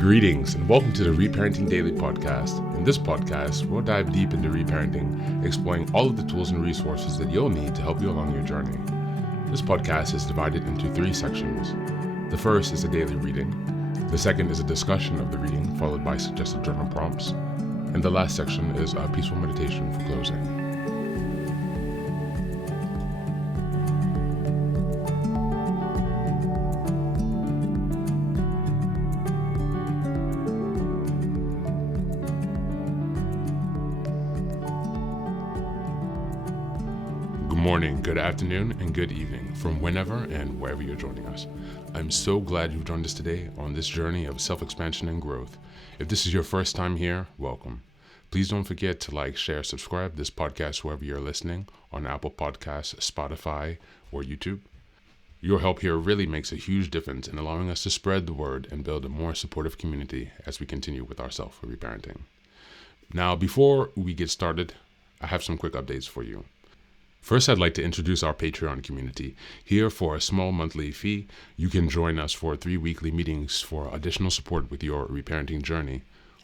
Greetings and welcome to the Reparenting Daily podcast. In this podcast, we'll dive deep into reparenting, exploring all of the tools and resources that you'll need to help you along your journey. This podcast is divided into 3 sections. The first is a daily reading. The second is a discussion of the reading, followed by suggested journal prompts. And the last section is a peaceful meditation for closing. Good morning, good afternoon, and good evening from whenever and wherever you're joining us. I'm so glad you've joined us today on this journey of self-expansion and growth. If this is your first time here, welcome. Please don't forget to like, share, subscribe this podcast wherever you're listening, on Apple Podcasts, Spotify, or YouTube. Your help here really makes a huge difference in allowing us to spread the word and build a more supportive community as we continue with our self-reparenting. Now, before we get started, I have some quick updates for you. First, I'd like to introduce our Patreon community. Here, for a small monthly fee, you can join us for 3 weekly meetings for additional support with your reparenting journey.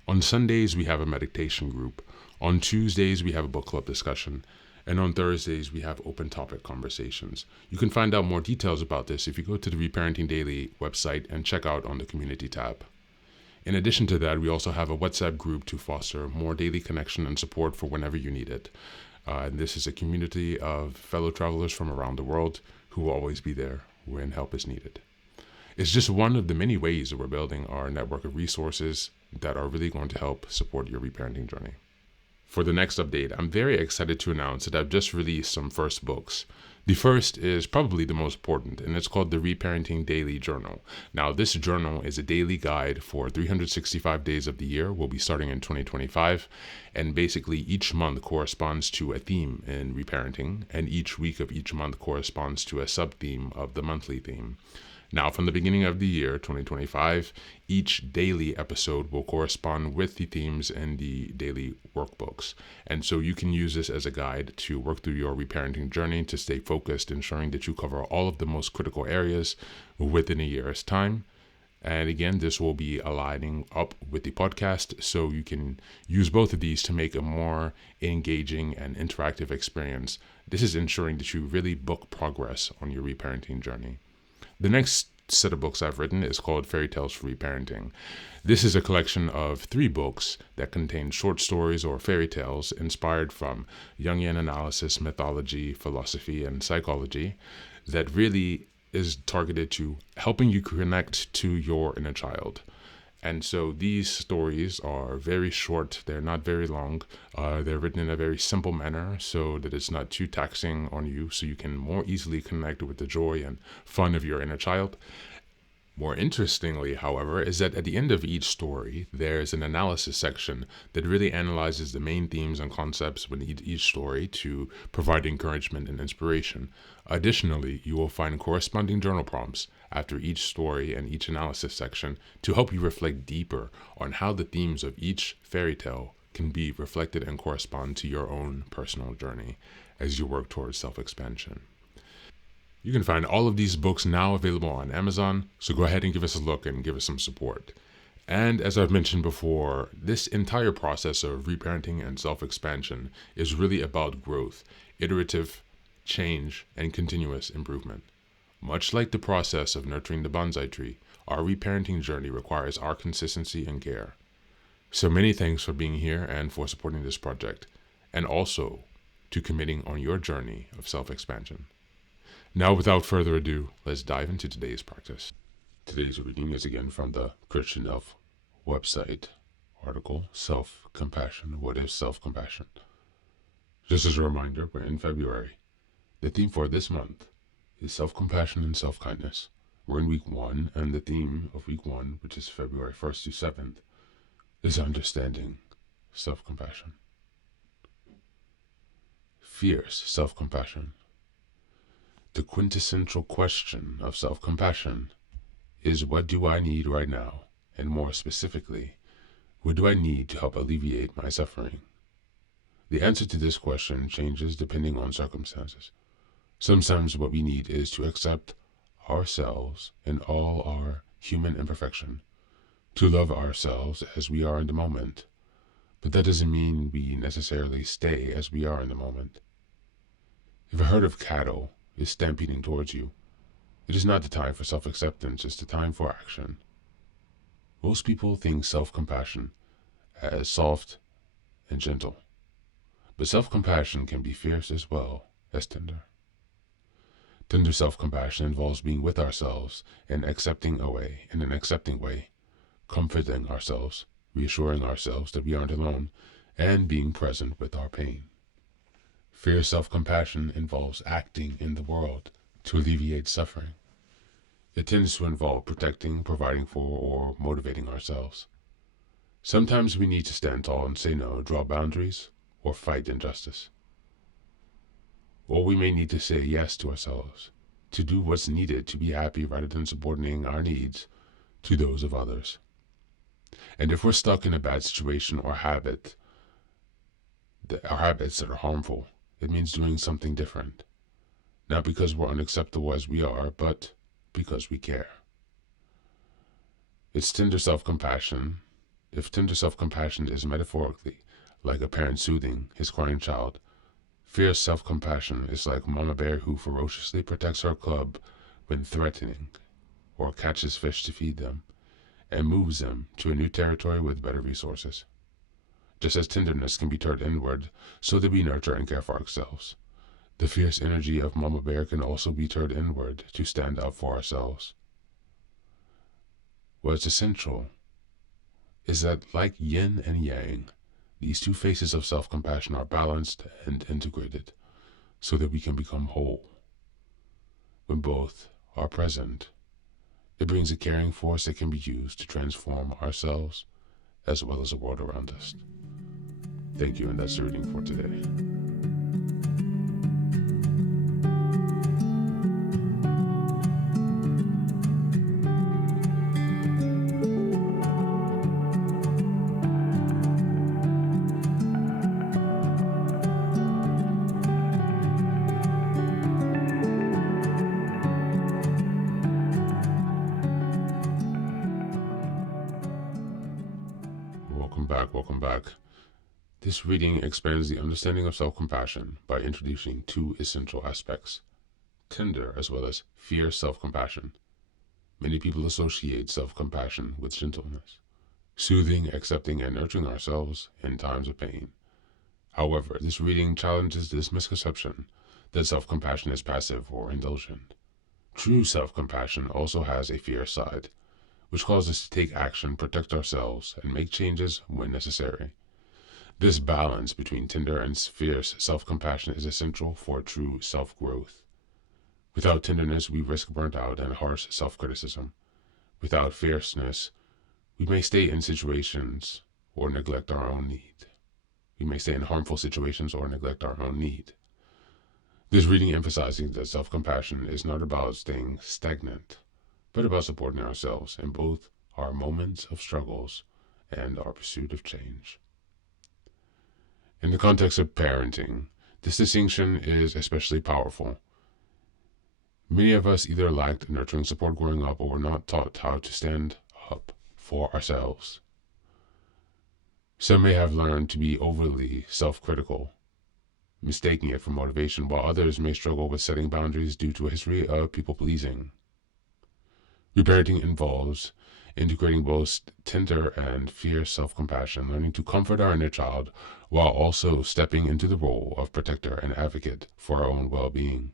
On Sundays, we have a meditation group. On Tuesdays, we have a book club discussion. And on Thursdays, we have open topic conversations. You can find out more details about this if you go to the Reparenting Daily website and check out on the community tab. In addition to that, we also have a WhatsApp group to foster more daily connection and support for whenever you need it. And this is a community of fellow travelers from around the world who will always be there when help is needed. It's just one of the many ways that we're building our network of resources that are really going to help support your reparenting journey. For the next update, I'm very excited to announce that I've just released some first books. The first is probably the most important, and it's called the Reparenting Daily Journal. Now, this journal is a daily guide for 365 days of the year. We'll be starting in 2025, and basically each month corresponds to a theme in reparenting, and each week of each month corresponds to a sub-theme of the monthly theme. Now, from the beginning of the year, 2025, each daily episode will correspond with the themes in the daily workbooks. And so you can use this as a guide to work through your reparenting journey to stay focused, ensuring that you cover all of the most critical areas within a year's time. And again, this will be aligning up with the podcast, so you can use both of these to make a more engaging and interactive experience. This is ensuring that you really book progress on your reparenting journey. The next set of books I've written is called Fairy Tales for Reparenting. This is a collection of 3 books that contain short stories or fairy tales inspired from Jungian analysis, mythology, philosophy, and psychology that really is targeted to helping you connect to your inner child. And so these stories are very short. They're not very long. They're written in a very simple manner so that it's not too taxing on you, so you can more easily connect with the joy and fun of your inner child. More interestingly, however, is that at the end of each story, there's an analysis section that really analyzes the main themes and concepts within each story to provide encouragement and inspiration. Additionally, you will find corresponding journal prompts after each story and each analysis section to help you reflect deeper on how the themes of each fairy tale can be reflected and correspond to your own personal journey as you work towards self-expansion. You can find all of these books now available on Amazon, so go ahead and give us a look and give us some support. And as I've mentioned before, this entire process of reparenting and self-expansion is really about growth, iterative change, and continuous improvement. Much like the process of nurturing the bonsai tree, our reparenting journey requires our consistency and care. So many thanks for being here and for supporting this project, and also to committing on your journey of self-expansion. Now, without further ado, let's dive into today's practice. Today's reading is again from the Christian Health website article, Self-Compassion. What is self-compassion? Just as a reminder, we're in February. The theme for this month is self-compassion and self-kindness. We're in week 1, and the theme of week 1, which is February 1st to 7th, is understanding self-compassion. Fierce self-compassion. The quintessential question of self-compassion is, what do I need right now? And more specifically, what do I need to help alleviate my suffering? The answer to this question changes depending on circumstances. Sometimes what we need is to accept ourselves and all our human imperfection, to love ourselves as we are in the moment. But that doesn't mean we necessarily stay as we are in the moment. If a herd of cattle is stampeding towards you, it is not the time for self-acceptance, it's the time for action. Most people think self-compassion as soft and gentle, but self-compassion can be fierce as well as tender. Tender self-compassion involves being with ourselves in an accepting way, comforting ourselves, reassuring ourselves that we aren't alone, and being present with our pain. Fierce self-compassion involves acting in the world to alleviate suffering. It tends to involve protecting, providing for, or motivating ourselves. Sometimes we need to stand tall and say no, draw boundaries, or fight injustice. Or we may need to say yes to ourselves, to do what's needed to be happy rather than subordinating our needs to those of others. And if we're stuck in a bad situation or habits that are harmful, it means doing something different. Not because we're unacceptable as we are, but because we care. It's tender self-compassion. If tender self-compassion is metaphorically like a parent soothing his crying child, fierce self-compassion is like Mama Bear who ferociously protects her cub when threatening, or catches fish to feed them, and moves them to a new territory with better resources. Just as tenderness can be turned inward so that we nurture and care for ourselves, the fierce energy of Mama Bear can also be turned inward to stand up for ourselves. What's essential is that, like yin and yang, these two faces of self-compassion are balanced and integrated so that we can become whole. When both are present, it brings a caring force that can be used to transform ourselves as well as the world around us. Thank you, and that's the reading for today. Welcome back. This reading expands the understanding of self-compassion by introducing two essential aspects, tender as well as fierce self-compassion. Many people associate self-compassion with gentleness, soothing, accepting, and nurturing ourselves in times of pain. However, this reading challenges this misconception that self-compassion is passive or indulgent. True self-compassion also has a fierce side, which calls us to take action, protect ourselves, and make changes when necessary. This balance between tender and fierce self-compassion is essential for true self-growth. Without tenderness, we risk burnt out and harsh self-criticism. Without fierceness, we may stay in situations or neglect our own need. We may stay in harmful situations or neglect our own need. This reading emphasizing that self-compassion is not about staying stagnant, but about supporting ourselves in both our moments of struggles and our pursuit of change. In the context of parenting, this distinction is especially powerful. Many of us either lacked nurturing support growing up or were not taught how to stand up for ourselves. Some may have learned to be overly self-critical, mistaking it for motivation, while others may struggle with setting boundaries due to a history of people-pleasing. Reparenting involves integrating both tender and fierce self-compassion, learning to comfort our inner child while also stepping into the role of protector and advocate for our own well-being.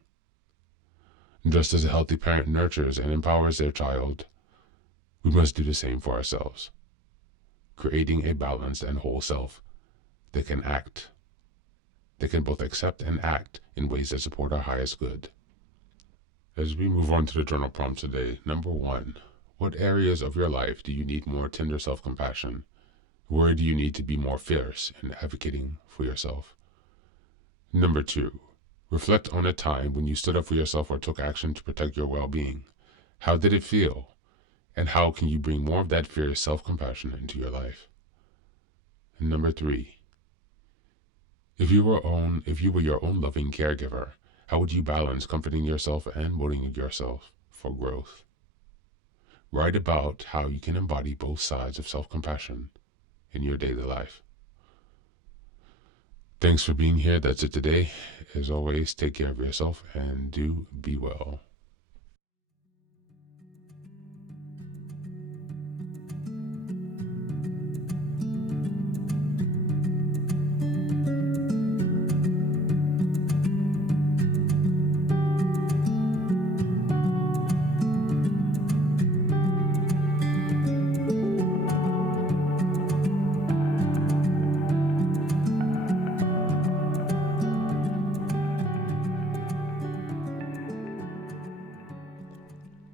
Just as a healthy parent nurtures and empowers their child, we must do the same for ourselves, creating a balanced and whole self that can both accept and act in ways that support our highest good. As we move on to the journal prompt today, number 1, what areas of your life do you need more tender self-compassion? Where do you need to be more fierce in advocating for yourself? Number 2, reflect on a time when you stood up for yourself or took action to protect your well-being. How did it feel? And how can you bring more of that fierce self-compassion into your life? And number 3, if you were your own loving caregiver, how would you balance comforting yourself and motivating yourself for growth? Write about how you can embody both sides of self-compassion in your daily life. Thanks for being here. That's it today. As always, take care of yourself and do be well.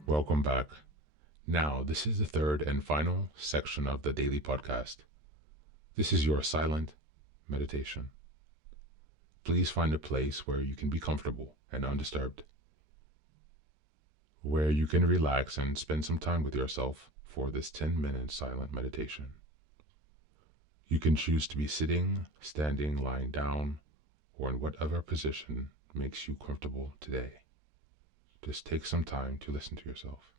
Welcome back. Now, this is the third and final section of the daily podcast. This is your silent meditation. Please find a place where you can be comfortable and undisturbed, where you can relax and spend some time with yourself for this 10-minute silent meditation. You can choose to be sitting, standing, lying down, or in whatever position makes you comfortable today. Just take some time to listen to yourself.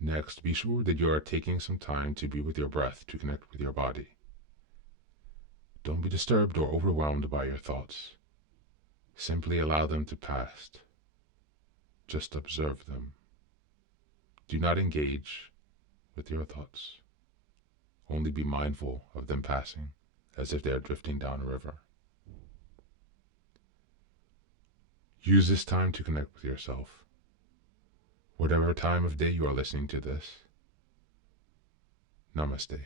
Next, be sure that you are taking some time to be with your breath to connect with your body. Don't be disturbed or overwhelmed by your thoughts. Simply allow them to pass. Just observe them. Do not engage with your thoughts. Only be mindful of them passing as if they are drifting down a river. Use this time to connect with yourself. Whatever time of day you are listening to this, Namaste.